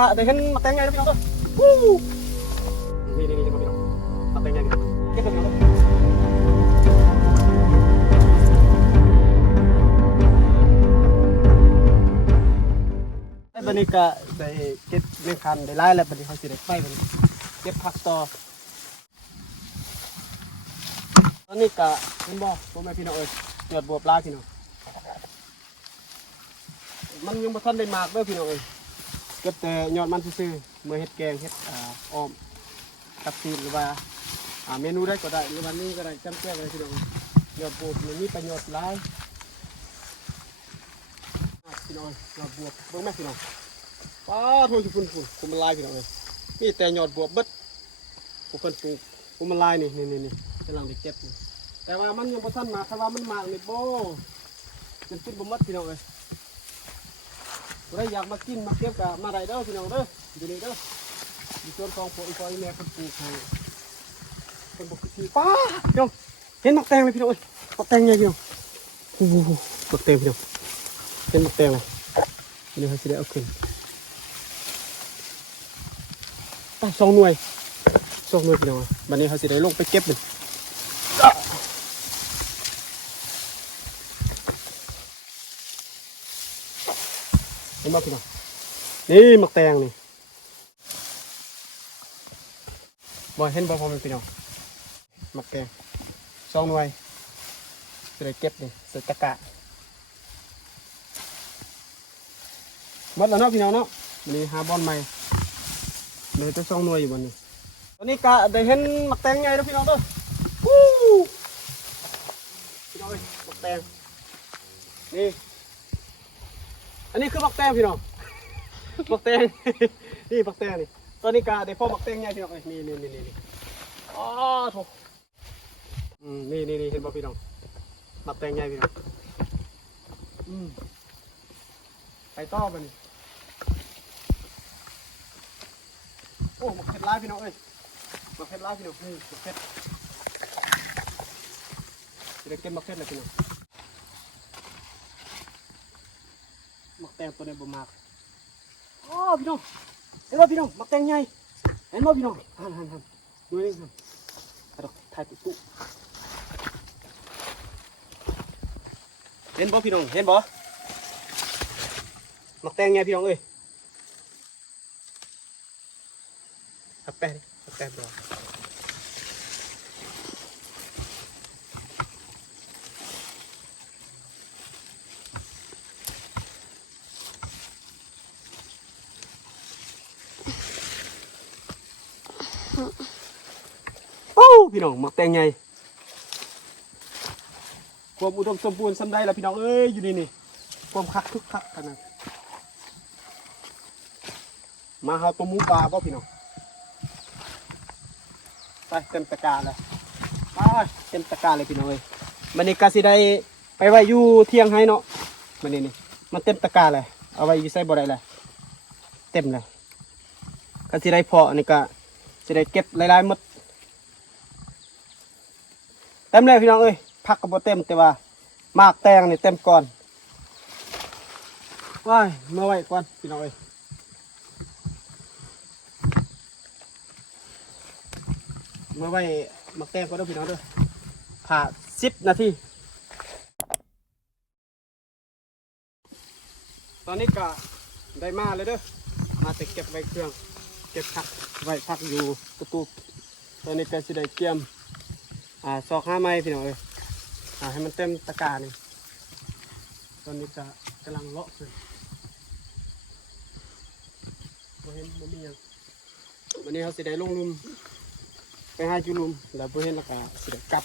กะได้เห็นมาแต่งไงนะพี่น้องเด้อวู้นี่เห็นบ่พี่น้องมาแต่งไงพี่น้องเก็บพี่น้องเด้อบัดนี้ก็ได้เก็บเลี้ยงคันได้หลายแล้วบัดนี้เขาสิได้ไปบัดนี้เก็บผักต่อตอนนี้ก็เห็นบ่พ่อแม่พี่น้องเอ้ยยอดบัวปลาพี่น้องมันยังบ่ทันได้มากเด้อพี่น้องเอ้ยเก็บแต่ยอดมันซื่อๆเมื่อเฮ็ดแกงเฮ็ดอ้อมกับซีนหรือว่าเมนูได้ก็ได้หรือว่านึ่งก็ได้จำแจ้งเลยพี่น้องยอดบัวมันมีประโยชน์หลายพี่น้องยอดบัวเบิ่งแม่พี่น้องป้าโทษฝุ่นผมมันลายพี่น้องเอ้ยมีแต่ยอดบัวเบิดผู้คนปลูกผมมันลายนี่กำลังได้เก็บนี่แต่ว่ามันยังบ่ทันมาถ้าว่ามันมากนี่โบมันกินบ่หมดพี่น้องเอ้ยใครอยากมากินมาเก็บก็มาได้เด้อพี่น้องเด้ออยู่นี่เด้ออยู่ส่วนของพ่ออีพ่ออีแม่คนปลูกให้คนบอกสิป้าพี่น้องเห็นมักแตงไหมพี่น้องเอ้ยมักแตงใหญ่พี่น้องโอ้โหมักแตงพี่น้องเห็นมักแตงเลยนี่เขาจะได้เอาขึ้นไป2 หน่วยพี่น้องบัดนี้เขาจะได้ลงไปเก็บมันเห็นไหมพี่น้องนี่มักแตงนี่บ่เห็นบ่พอมันพี่น้องมักแตง2 หน่วยจะได้เก็บนี่ใส่ตะกร้าหมดแล้วเนาะพี่น้องเนาะวันนี้หาบอลใหม่เลยต้อง2 หน่วยอยู่บนนี้ตอนนี้ก็ได้เห็นมักแตงใหญ่แล้วพี่น้องเด้อวู้พี่น้องเอ้ยมักแตงนี่อันนี้คือมักแตงพี่น้องมักแตงนี่มักแตงนี่ตอนนี้ก็ได้พ่อมักแตงใหญ่พี่น้องเอ้ยนี่อ๋อโถนี่เห็นบ่พี่น้องมักแตงใหญ่พี่น้องไปต่อไปนี่โอ้มักเผ็ดร้ายพี่น้องเอ้ยมักเผ็ดร้ายพี่น้องนี่มักเผ็ดจะได้เก็บมักเผ็ดเลยพี่น้องมักแตงตัวนี้บ่มากอ๋อพี่น้องเห็นบ่พี่น้องมักแตงใหญ่เห็นบ่พี่น้องหันดูนี่หันกระดกถ่ายตุ๊เห็นบ่พี่น้องเห็นบ่มักแตงใหญ่พี่น้องเอ้ยแปะบ่โอ้พี่น้องมักแตงใหญ่ความอุดมสมบูรณ์สำได้แล้วพี่น้องเอ้ยอยู่นี่ความคักคึกคักขนาดมาหาตัวหมูปลาป่ะพี่น้องไปเต็มตะกร้าเลยไปเต็มตะกร้าเลยพี่น้องเอ้ยมันนี่กาสิได้ไปไว้อยู่เที่ยงให้เนาะมันนี่มันเต็มตะกร้าเลยเอาไว้อยู่ใส่บ่ได้เลยเต็มเลยกาสิได้พอนี่ก็สิได้เก็บหลายๆหมดเต็มเลยพี่น้องเอ้ยผักก็บ่เต็มแต่ว่ามากแตงนี่เต็มก่อนว้ายมาไว้ก่อนพี่น้องเอ้ยมาไว้มักแตงก็ได้พี่น้องด้วยผ่า10 นาทีตอนนี้ก็ได้มาเลยเด้อมาแต่เก็บไว้เครื่องเก็บผักไว้ผักอยู่กระตุกตอนนี้ก็จะได้เตรียมซอก5 ไม้พี่น้องเอ้ยให้มันเต็มตะกร้านี่ตอนนี้ก็กำลังเลาะเลยบ่เห็นบ่มีหยังวันนี้เขาสิได้ลงลุมไปหาจุลุมแล้วบ่เห็นแล้วก็สิได้กลับ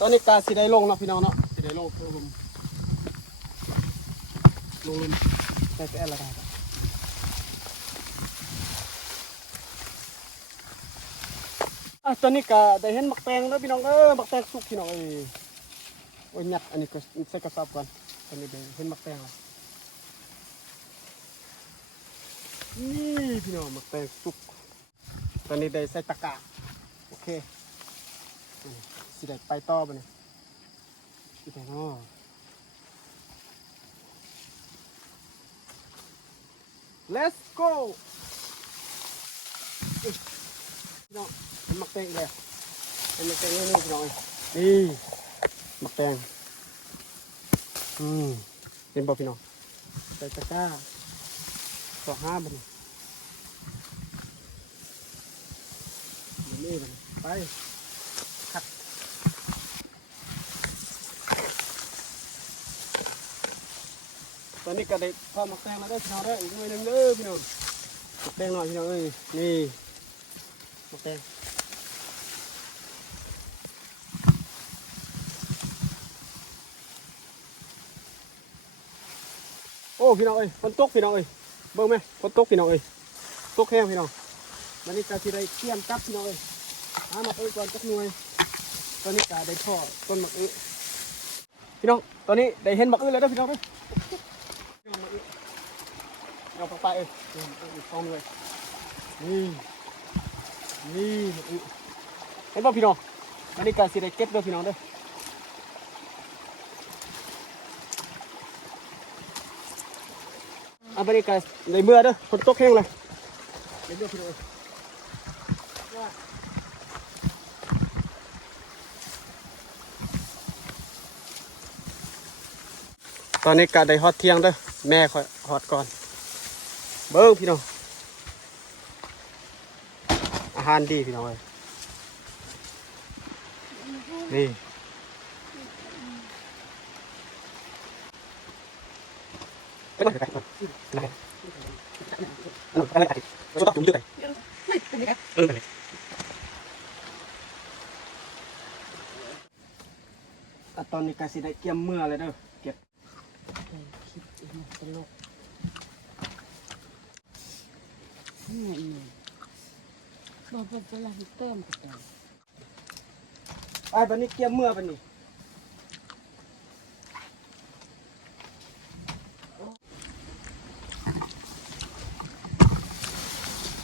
ตอนนี้ก็สิได้ลงเนาะพี่น้องเนาะสิได้ลงลุมใส่แป้งละได้ตอนนี้ก็ได้เห็นมักแตงแล้วพี่น้องมักแตงสุกพี่น้องโอ้ยหยัดอันนี้ก็ใส่กระสอบก่อนตอนนี้ได้เห็นมักแตงแล้วนี่พี่น้องมักแตงสุกตอนนี้ได้ใส่ตะกร้าโอเคสิได้ไปต่อไปนี่ ที่ไหนเนาะ Let's go พี่น้องเป็นมักแตงเลยเป็นมักแตงนี่พี่น้องนี่มักแตงเป็นบ่พี่น้องใส่ตะกร้า25 บาทนี่ไปขัดตอนนี้ก็ได้พอมักแตงแล้วได้พี่น้องได้อีกหน่วยหนึ่งเด้อพี่น้องมักแตงหน่อยพี่น้องเอ้ยนี่มักแตงโอ้พี่น้องเอ้ยฝนตกพี่น้องเอ้ยเบิ่งไหมฝนตกพี่น้องเอ้ยตกแห้งพี่น้องวันนี้ก็สิได้เตรียมจับพี่น้องเอ้ยหามักอึก่อนจักหน่วยตอนนี้ก็ได้พ่อต้นมักอึพี่น้องตอนนี้ได้เห็นมักอึแล้วเด้อพี่น้องเด้อพี่น้องมักอึเอาไปเอ้ยอีก2 หน่วยนี่มักอึเห็นบ่พี่น้องวันนี้ก็สิได้เก็บเด้อพี่น้องเด้อเอาไปนี่ก็ในเมื่อเด้อฝนตกแห้งเลยในเมื่อพี่น้องตอนนี้ก็ได้ฮอตเที่ยงเด้อแม่คอยฮอตก่อนเบิ้งพี่น้องอาหารดีพี่น้องเลยนี่เป็นอะไรอะไรอะไรเราต้องจุ่มด้วยตอนนี้ก็สิได้เกี่ยมเมื่อเลยเด้อเก็บตลกบอกเป็นอะไรเติมกัน ไอ้บันนี้เกี่ยมเมื่อบันนี้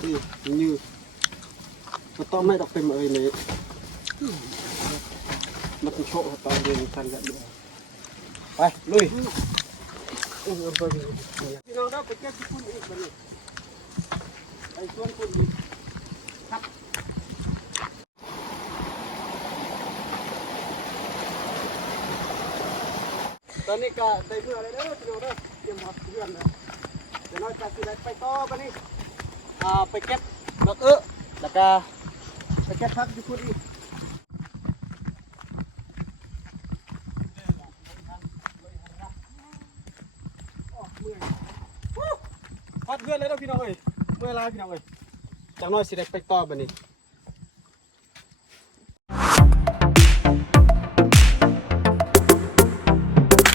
นี่มันต้องไม่ดอกเต็มเอ้ยนี่มันต้องโชว์ตอนเรียนกันแบบนี้ไปลุยพี่น้องเราไปเก็บที่คุณอีกบันนี้ไปชวนคุณอีกครับตอนนี้ก็ได้เมื่อเลยเด้อพี่น้องเด้อเตรียมหอดเพื่อนเลยเดี๋ยวน้อยจากที่ไหนไปต่อบันนี้ไปเก็บดอกแล้วก็ไปเก็บพักที่คุณอีกพัดเพื่อนเลยนะพี่น้องเอ้ยเมื่อไรพี่น้องเอ้ยจากน้อยสิได้ไปต่อบันนี้